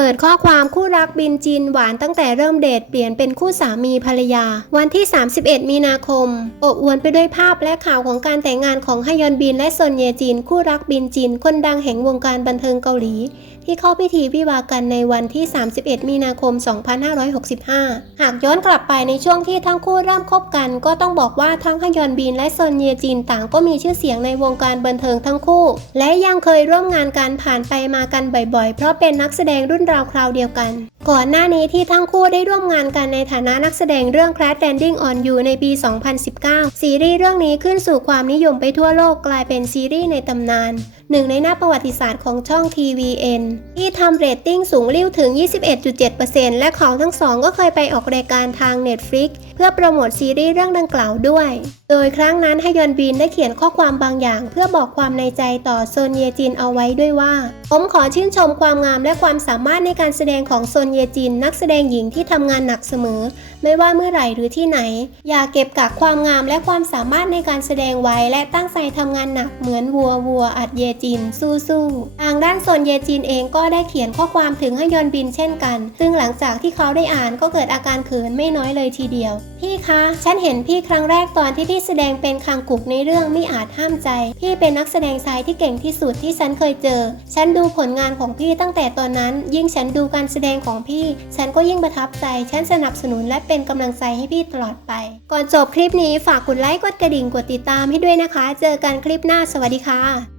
เปิดข้อความคู่รักบินจีนหวานตั้งแต่เริ่มเดทเปลี่ยนเป็นคู่สามีภรรยา วันที่ 31 มีนาคม อบอวลไปด้วยภาพและข่าวของการแต่งงานของฮยอนบินและซอนเยจินคู่รักบินจีน คนดังแห่งวงการบันเทิงเกาหลี ที่เข้าพิธีวิวากันในวันที่ 31 มีนาคม 2565 หากย้อนกลับไปในช่วงที่ทั้งคู่เริ่มคบกัน ก็ต้องบอกว่าทั้งฮยอนบินและซอนเยจินต่างก็มีชื่อเสียงในวงการบันเทิงทั้งคู่ และยังเคยร่วมงานกันผ่านไปมากันบ่อยๆ เพราะเป็นนักแสดงรุ่นราวคราวเดียวกัน ก่อนหน้านี้ที่ทั้งคู่ได้ร่วมงานกันในฐานะนักแสดงเรื่อง Crash Landing on You ในปี 2019 ซีรีส์เรื่องนี้ขึ้นสู่ความนิยมไปทั่วโลกกลายเป็นซีรีส์ในตำนาน หนึ่งในหน้าประวัติศาสตร์ของช่อง TVN ที่ทำเรตติ้งสูงริ่วถึง 21.7%และเขาทั้งสองก็เคยไปออกรายการทาง Netflix เพื่อโปรโมทซีรีส์เรื่องดังกล่าวด้วย โดยครั้งนั้นฮยอนบินได้เขียนข้อความบางอย่าง เพื่อบอกความในใจต่อโซนเยจินเอาไว้ด้วยว่า ผมขอชื่นชมความงามและความสามารถในการแสดงของโซนเยยจินนักแสดงหญิงที่ทำงานหนักเสมอ ไม่ว่าเมื่อไหร่หรือที่ไหน อย่าเก็บกักความงามและความสามารถในการแสดงไว้ และตั้งใจทำงานหนักเหมือนวัววัวอัดเยจิน สู้ๆทางด้านโซนเยจินเองก็ได้เขียนข้อความถึงฮยอนบินเช่นกัน ซึ่งหลังจากที่เขาได้อ่านก็เกิดอาการเขินไม่น้อยเลยทีเดียว พี่คะ ฉันเห็นพี่ครั้งแรกตอนที่พี่แสดงเป็นคังกุกในเรื่องไม่อาจห้ามใจ พี่เป็นนักแสดงชายที่เก่งที่สุดที่ฉันเคยเจอ ฉันดูผลงานของพี่ตั้งแต่ตอนนั้น ยิ่งฉันดูการแสดงของของพี่ ฉันก็ยิ่งประทับใจ ฉันสนับสนุนและเป็นกำลังใจให้พี่ตลอดไป ก่อนจบคลิปนี้ฝากกดไลค์ กดกระดิ่ง กดติดตามให้ด้วยนะคะ เจอกันคลิปหน้า สวัสดีค่ะ